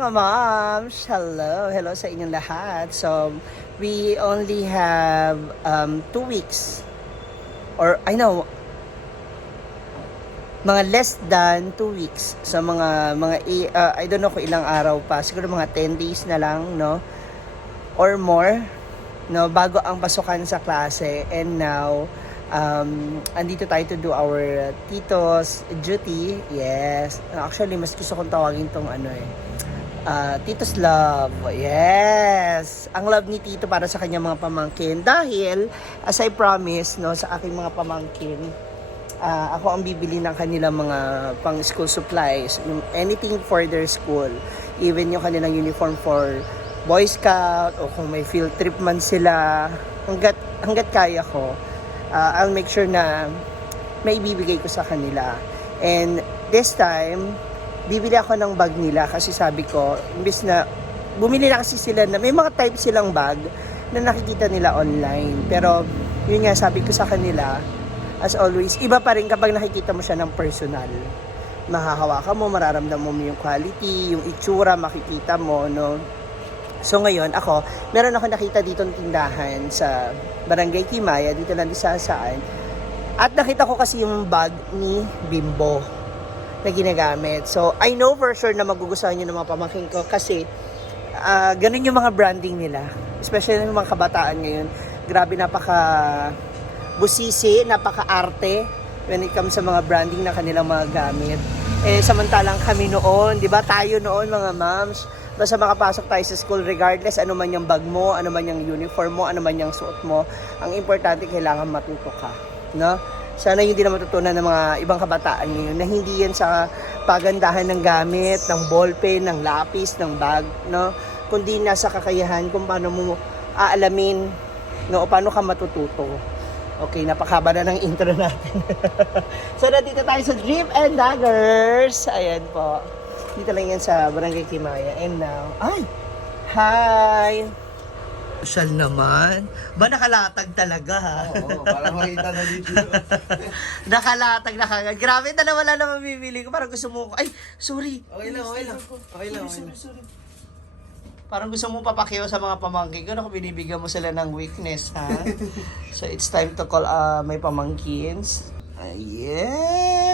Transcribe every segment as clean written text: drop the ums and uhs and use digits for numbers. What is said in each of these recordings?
mga moms! Hello sa inyong lahat. So, we only have 2 weeks or I know mga less than 2 weeks. So I don't know kung ilang araw pa, siguro mga 10 days na lang, no? Or more, no, bago ang pasukan sa klase. And now andito tayo to do our tito's duty. Yes. Actually, mas gusto kong tawagin tong Tito's love. Yes. Ang love ni Tito para sa kanyang mga pamangkin. Dahil, as I promised, no, sa aking mga pamangkin, ako ang bibili ng kanilang mga pang school supplies. Anything for their school. Even yung kanilang uniform for Boy Scout o kung may field trip man sila. Hanggat kaya ko. I'll make sure na may ibibigay ko sa kanila. And this time, bibili ako ng bag nila kasi sabi ko, imbis na bumili na kasi sila na may mga type silang bag na nakikita nila online. Pero yun nga, sabi ko sa kanila, as always, iba pa rin kapag nakikita mo siya ng personal. Mahahawakan mo, mararamdaman mo yung quality, yung itsura, makikita mo, no? So ngayon, meron ako nakita dito ng tindahan sa Barangay Kimaya, dito lang sa saan. At nakita ko kasi yung bag ni Bimbo na ginagamit. So, I know for sure na magugustuhan nyo ng mga pamangkin ko kasi ganun yung mga branding nila. Especially ng mga kabataan ngayon. Grabe, busisi, napaka-arte when it comes sa mga branding na kanilang mga gamit. Samantalang kami noon, di ba, tayo noon mga moms, basta makapasok tayo sa school regardless ano man yung bag mo, ano man yung uniform mo, ano man yung suot mo, ang importante kailangan matuto ka, no? Sana yung hindi na matutunan ng mga ibang kabataan ngayon na hindi yan sa pagandahan ng gamit, ng ballpen, ng lapis, ng bag, no? Kundi nasa kakayahan kung paano mo aalamin, no, o paano ka matututo. Okay, napakaba na ng intro natin. So, nandito tayo sa Drip and Daggers. Ayan po. Dito lang yan sa Barangay Kimaya. And now, hi! Social naman. Ba, nakalatag talaga, ha? Oo, para makita na dito. Nakalatag na kagad. Grabe, dalawa lang na mamimili ko. Parang gusto mo, sorry. Okay lang. Sorry. Parang gusto mo papakiyo sa mga pamangkin ko. Naku, binibigyan mo sila ng weakness, ha? So, it's time to call my pamangkins. Yes!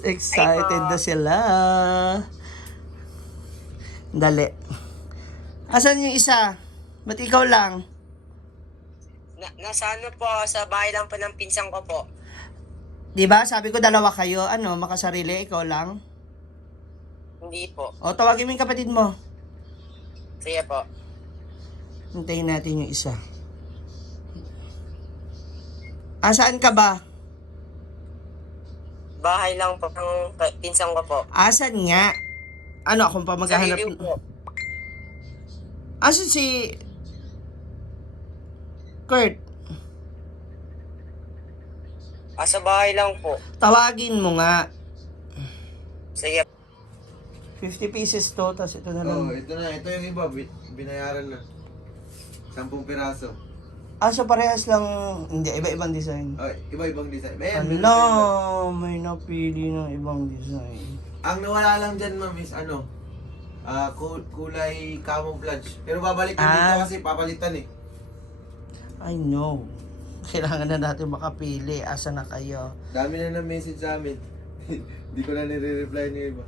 Excited na sila. Dali. Asan yung isa? Ba't ikaw lang? Nasa po, sa bahay lang po ng pinsang ko po. Diba? Sabi ko dalawa kayo. Makasarili? Ikaw lang? Hindi po. O, tawagin mo yung kapatid mo. Sige po. Hintayin natin yung isa. Saan ka ba? Bahay lang po ng pinsang ko po. Asan nga? Akong pa maghahanap? Sa Liliw po. Asan si Kurt? Sa bahay lang po. Tawagin mo nga. Sige. 50 pieces to, tapos ito na lang. Ito na. Ito yung iba. Binayaran na. 10 piraso. So parehas lang, hindi, iba-ibang design. Iba-ibang design. Hala, may napili ng ibang design. Ang nawala lang dyan, ma'am, is kulay camouflage. Pero babalikan dito kasi papalitan eh. I know. Kailangan na natin makapili. Asa na kayo? Dami na message sa amin. Hindi ko na nire-reply niyo iba.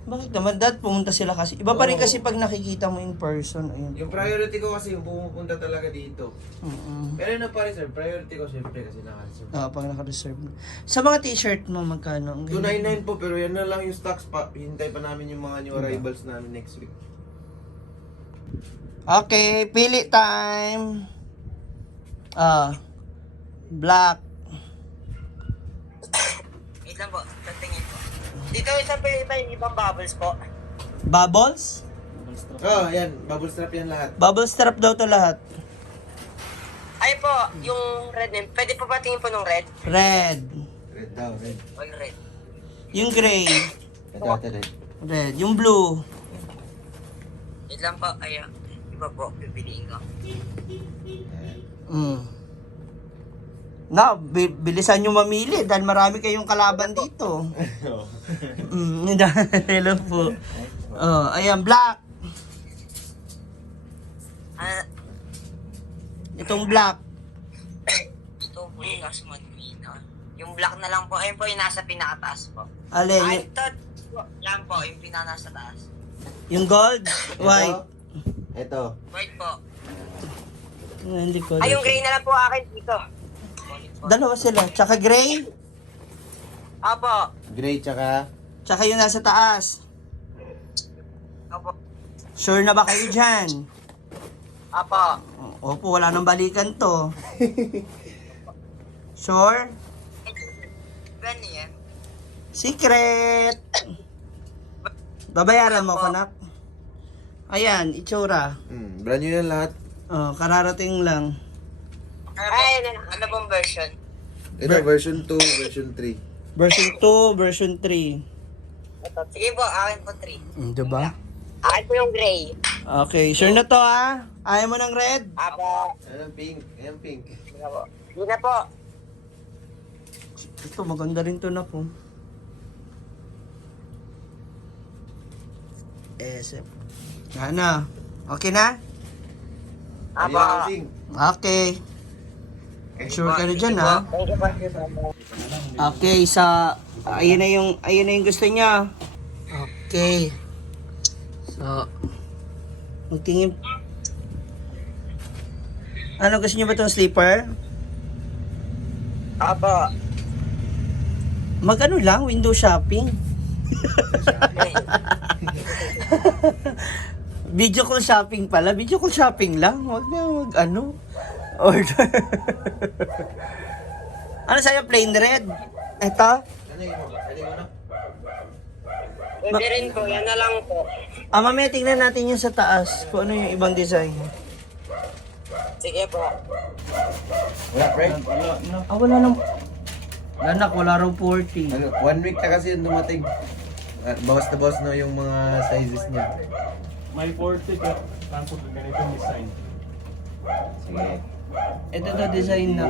Bakit naman? Pumunta sila kasi. Iba pa rin kasi pag nakikita mo in person. Ayun. Yung priority ko kasi yung pumupunta talaga dito. Mm-mm. Pero na pa-reserve, priority ko syempre kasi naka-reserve. Pag naka-reserve. Sa mga t-shirt mo, magkano? Ang ganda. 299 po, pero yan na lang yung stocks pa. Hintay pa namin yung mga new arrivals namin next week. Okay, pili time. Black. Wait lang po. Tatingin po. Dito isa pa yung ibang bubbles po. Bubbles? Yan. Bubble strap yan lahat. Bubble strap daw to lahat. Ay po, yung red name. Pwede po ba tingin po ng red? Red. Red daw, red. O yung red. Yung gray. Ito red. Red. Yung blue. Wait lang po. Ay, iba po. Pipiliin ko. Bilisan nyo mamili dahil marami kayong kalaban dito. Hello po. Oh, ayan, black. Ah, Itong black. ito po yung last month. Yung black na lang po, ayun po yung nasa pinakataas po. Alin, Ay, ito. Yan po, yung pinaka nasa taas. yung gold, white. Ito. White po. Hindi ko. Ay, yung gray na lang po akin dito. Dalawa sila. Tsaka gray, Apo. Gray tsaka... tsaka yung nasa taas. Apo. Sure na ba kayo dyan? Apo. Opo, wala nang balikan to. Sure? Gani yan. Secret! Babayaran mo, kanak. Ayan, itsura. Brand new yan lahat. Oh, kararating lang. Ay, ano pong version? Ito, version 2, version 3. Version 2, version 3. Ito. Sige po, akin po 3. Diba? Akin po yung gray. Okay, sure na to ha? Ayaw mo ng red? Apo. Ayan, pink. Ayan, pink. Hindi na po. Hindi na po. Ito, maganda rin to na po. SM. Ano? Okay na? Apo. Ayan, pink. Okay. Sure ka na dyan ha? Thank you po. Okay, ayun na yung gusto niya. Okay. So, magtingin. Ano gusto niyo ba itong sleeper? Apo. Mag-ano lang, window shopping. Video call shopping pala. Video call shopping lang. Huwag na mag-ano. Order. Ano sa'yo? Plain red? Ito? Ano yun? Ano yun? Pwede rin po, yan na lang po. Mamaya tingnan natin yung sa taas. Kung ano yung ibang design. Sige po. Wala, Frank. Wala nang... Anak, wala raw 40. Ano, 1 week na kasi yung dumating. Bawas na bawas na yung mga sizes niya. May 40 ka. Kaso ganitong design. Sige. Ito to design na.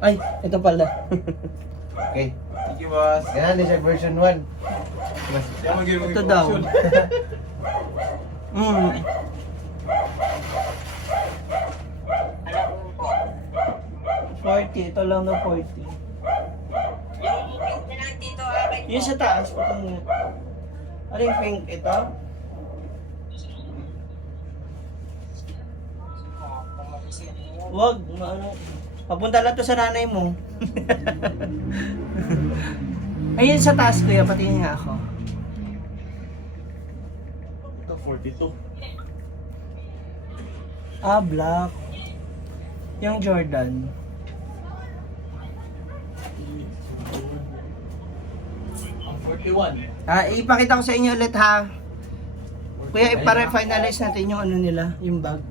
Ay, ito pala. Okay. Thank you, boss. Ganun din siya version 1. Ito daw. Alam ko po. 40. Ito lang na 40. Yung pinag dito akin po. Yung sa taas. Ito nga. Ano yung pink? Ito? Wag. Ano. Papunta lang to sa nanay mo. Ayun sa taas, kuya. Patingin nga ako. Ito 42. Ah, black. Yung Jordan. Ang 41. Ipakita ko sa inyo ulit ha. Kuya, ipare-finalize natin yung ano nila, yung bag.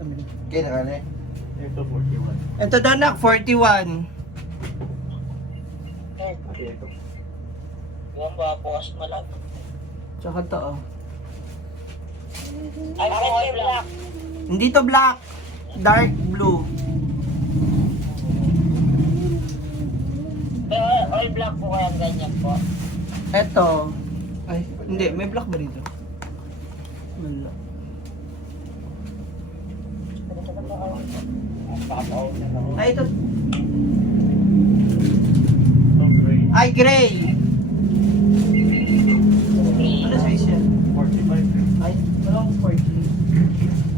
Okay, nakana eh. Ito 41. Ito daw nak, 41. Okay, ito. Yung ba, bukas malag. Tsaka to oh. Ay, all black. Hindi to black. Dark blue. All black po kaya ganyan po. Ito. Ay, hindi. May black ba dito? Wala. Ay, ito. Ito gray. Ay, gray. Ano size yan? 45. Ay, walang 40.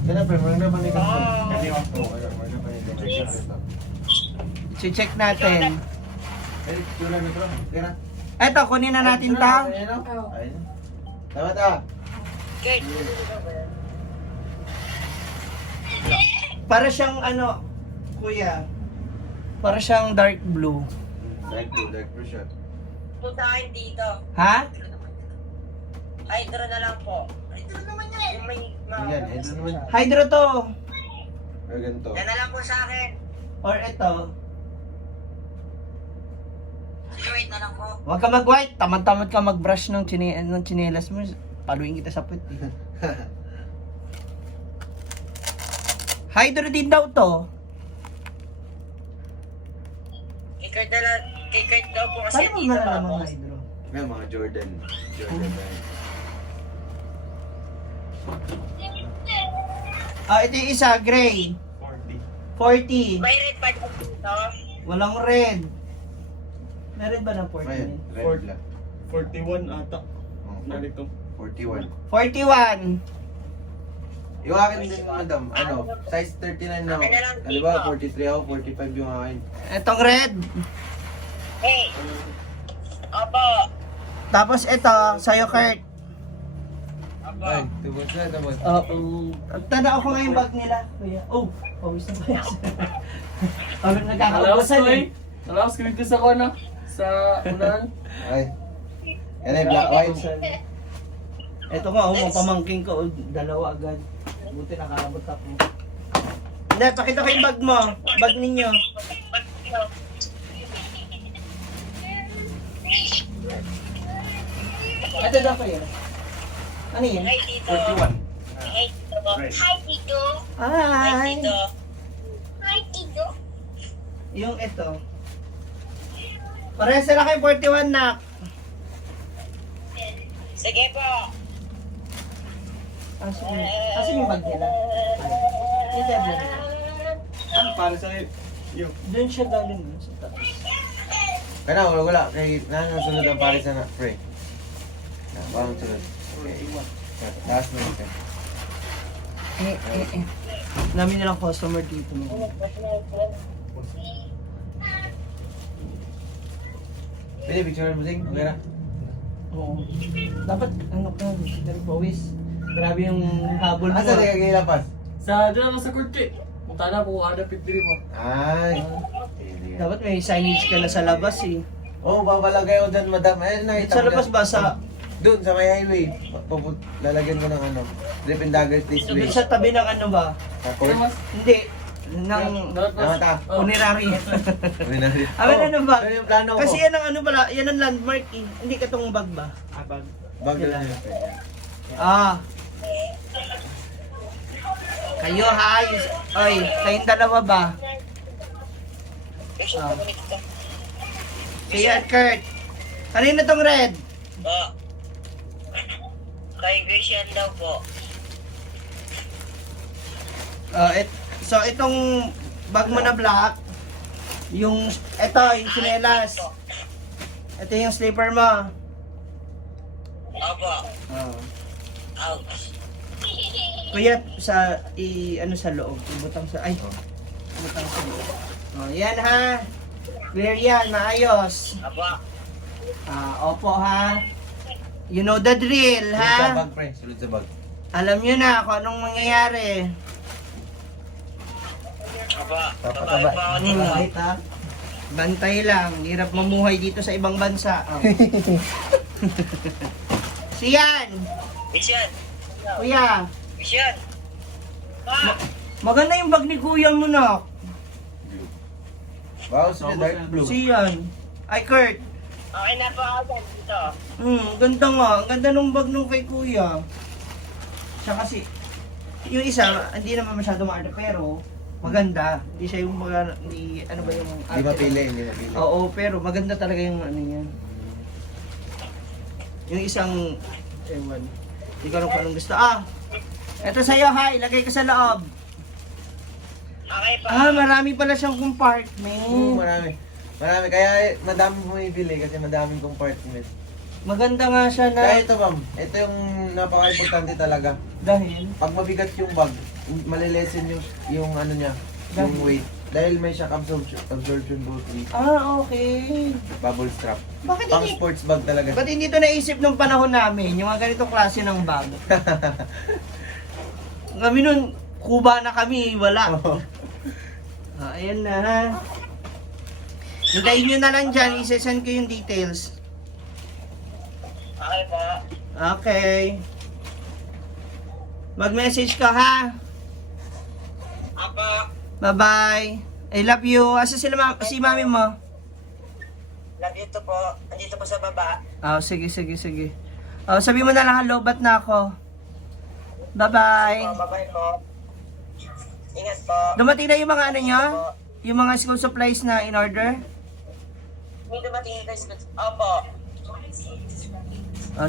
Kaya pre, wala na balik ako. Kasi yung Wala na balik ako. Check natin. Ay, tuna na bro. Okay na. Eto, kunin na natin ta. Ayun. Ayun. Tama ta. Kate. Para siyang ano, kuya. Para siyang dark blue. Dark blue siya. Ito sa akin dito. Ha? Hydro na lang po. Hydro naman yan. Yung may Yan, ito naman. Hydro to. Pero ganito. Yan na lang po sa akin. Or ito. Sige, wait na lang po. Huwag ka mag-white. Tamad-tamad ka mag-brush ng chinelas mo. Paluin kita sa puwet. Hydro din daw to. Kay Kurt daw po kasi Paano mo dito malalaman po. hydro? May mga Jordan. Jordan na yun. Ito yung isa, gray. 40. 40. May red pa dito. Walang red. May red ba ng 40? Ayan, red Fort- black. 41 ata. Oh, Narito. 41. 41. Yung akin din, madam, ano, size 39 na ako. Halimbawa, 43 ako, 45 yung akin. Itong red. Hey. Opo. Tapos ito, sa'yo, Kurt. Opo. Ay, tubos na, tubos. Tanda ko nga yung bag nila. Kuya. Oh, pawis na pawis. Ano Alawas nagkakaubusan ko eh. eh. Alawas ko dito sa kuwan sa unahan. Ay. Yan ay black white. Ito nga, mga pamangking ko, dalawa agad. Buti nakaabot ako. Hindi, pakita ko yung bag mo. Bag ninyo. Ito daw kayo. Ano yun? Hi, Tito. 41. Hi, Tito. Hi, Tito. Hi, Hi! Tito. Hi, Tito. Yung ito. Parehas sila kayo 41 nak. Sige po. Asan yung bag nila? Ito yung bag nila. Ano para sa iyo? Doon siya galing dun sa taas. Kaya na, wala. Kaya sunod ang Paris na pre. Bawang sunod. Taas mo ito. Namin nilang customer dito. No? Pwede, picture mo sing. Okay na. Oo. Dapat, ano ka, dari pawis. Grabe yung habol mo. Asa di ka gilapas? Sa doon lang sa kurti. Punta na po ada pitri mo. Ay. Dapat may signage ka na sa labas eh. Oh, babalagay ko dyan, madam. Ay, nakita Sa ko labas dyan. ba? Sa, Doon, sa may highway. Lalagyan ko ng ano. Drip and dagger this way. sa tabi ng ano ba? Tapos, Hindi. Ng namata. funerary. Uwi na rin. Amin ano ba? Ano yung plano ko? Kasi yan ang ano pala, yan ang landmark eh. Hindi ka tong bag ba? Bag Sila. na yun. Ah. Kayo ha? Oy, kayong dalawa ba? Question ko dito. Si Kurt. Kanino tong red? Po. Kay Christian daw po. So itong bag mo na black, yung yung sinelas. Ito yung slipper mo. Opo. Oh. Ouch. Kuya, ano sa loob, ibutang sa, ibutang sa loob. Oh, yan ha. Clear yan, maayos. Opo. Opo ha. You know the drill Sulod sa ha. bag, pre. Sulod sa bag. Alam nyo na kung anong mangyayari. Opo. Papataba. Babae po ako dito. Right ha. Bantay lang, hirap mamuhay dito sa ibang bansa. Oh. Siyan, Christian. kuya. Christian. Pa. Maganda yung bag ni kuya mo na. Wow, sulod dark blue. Siyan. Ay, Kurt. Okay na po ako dyan dito. Ganda nga. Ang ganda nung bag nung kay kuya. Siya kasi, yung isa, hindi naman masyado maarte, pero maganda. Hindi siya yung mga, ano ba yung Hindi mapili, hindi mapili. Oo, pero maganda talaga yung ano yan. Yung isang, ewan, hindi ko alam kung anong gusto. Eto sa'yo ha, ilagay ko sa loob. Okay po. Marami pala siyang compartment. Marami. Marami. Kaya madami bumibili kasi madaming compartment. Maganda nga siya na, Kaya ito, ma'am. Ito yung napaka-importante talaga. dahil, Pag mabigat yung bag, malilesen yung ano niya, yung weight. Dahil may shock absorption both with okay. bubble strap. Bakit Pang hindi, sports bag talaga. ba't hindi ito naisip nung panahon namin, yung mga ganitong klase ng bag? Kami nun, kuba na kami, wala. Ayan na ha. Hintayin nyo na lang dyan, isesend ko yung details. Okay po. Okay. Mag-message ka ha. Opo. Bye-bye. I love you. Asa sila si mami mo? Nandito po. Nandito po sa baba. Sige. Sabi mo na lang hello, ba't na ako? Bye-bye. Bye-bye po. Ingat po. Dumating na yung mga ano nyo? Yung mga school supplies na in order? May dumating guys. Opo.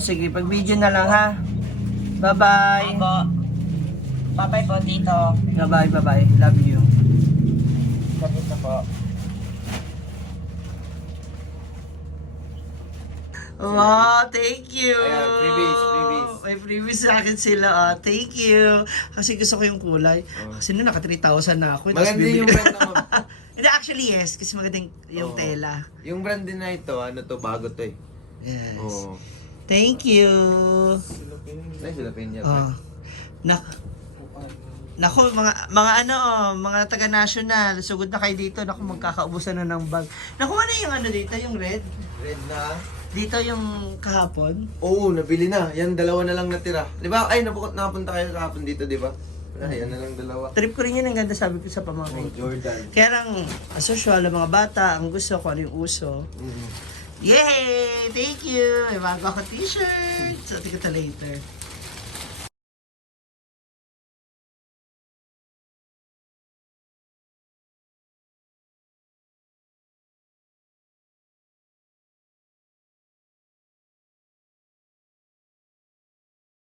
Sige, pag video na lang ha. Bye-bye. Po. Bye-bye po, Tito. Bye-bye, bye-bye. Love you. Dito po. Wow, thank you. Ayan, freebies. May freebies sa akin sila. Thank you. Kasi gusto ko yung kulay. Kasi naka 3,000 na ako. Maganda yung brand naman. Hindi, actually yes. Kasi magandang yung Oo. tela. Yung brand din na ito, ano to, bago to eh. Yes. Oo. Thank you. Ay, sila niya. Oh. Nako, mga taga-national, sugod na kayo dito. Nako, magkakaubusan na ng bag. Nakuha na yung ano dito, yung red. Red na. Dito yung kahapon. Oo, nabili na. Yan, dalawa na lang natira. Di ba? Ay, napunta kayo kahapon dito, di ba? Ay, yan na lang dalawa. Trip ko rin yun, ang ganda sabi ko sa Oh, pamangkin. Jordan. Kaya lang, as usual, ang mga bata, ang gusto ko, ano yung uso. Mm. Yay! Thank you! May bago ako t-shirt! So, tingnan kita later.